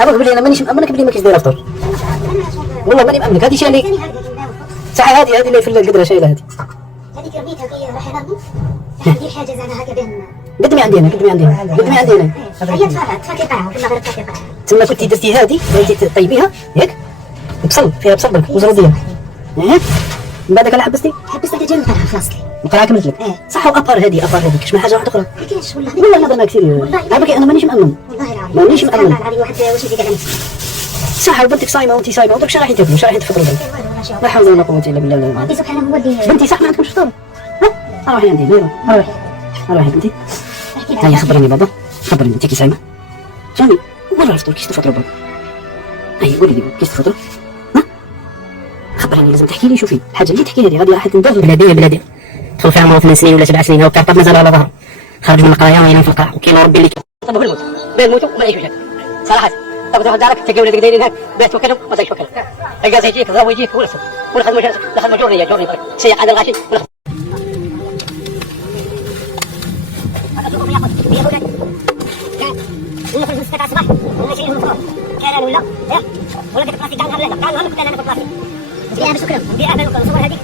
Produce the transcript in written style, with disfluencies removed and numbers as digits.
ابوك بلي انا مانيش مامنك بلي ما كاينش دايره فطور. والله ماني مامنك. هذه شالي ساعه هذه اللي في القدره شايله هذه. هذيك رميتها كي راح يناموا. ندير حاجه زعما هكا بين قد ما عندي انا قد ما عندي انا. هي تفاكي قاعه في المغرب تفاكي قاعه. تما كنتي درتي هذه بغيتي طيبيها ياك بصل فيها بصل برك وزروديه ياك من بعدك على حبستي حبست جا نقراها خلاص لي. نقراها كملت لك صح. وابار هذه كاش من حاجه واحده اخرى ما كاينش والله. والله نهضرنا كثير. عافاك انا مانيش مامن والله العظيم مانيش مامن. العظيم واحد واش يدير على نفسه. صح وبنتك صايمه وانت صايمه وداك الشيء راح تاكلوا راح تفطروا لا حول ولا قوه الا بالله. ربي سبحانه هو اللي بنتي صح ما عندكمش فطور. ها روحي عندي روحي بنتي. هيا خبرني بابا خبرني انت كي صايمه جاني وين راه الفطور كيش تفطروا بابا. هيا قولي لي كيش تفطروا ها خبرني لازم تحكي لي. شوفي الحاجه اللي تحكي لي غادي راح تندوب بلادي دخل فيها عمره 8 سنين ولا 7 سنين وكارطاب مازال على ظهره خارج من القرايه وينام في القرع وكاين ربي اللي طب هو الموت بين نموتوا وما يعيش مشاكل صراحه. طب تروح دارك تلقى ولادك دايرين هاك باه توكلهم ما تايش توكلهم. القاز يجيك الضو يجيك ولا خدمه جورنيه برك سيق هذا الغاشي ولا ولا في الستة تاع الصباح ولا شي المفروض كان ولا ديك البلاصه تاع النهار لا كان نهار كنت انا في البلاصه. نديرها بشكرا نديرها بشكرا.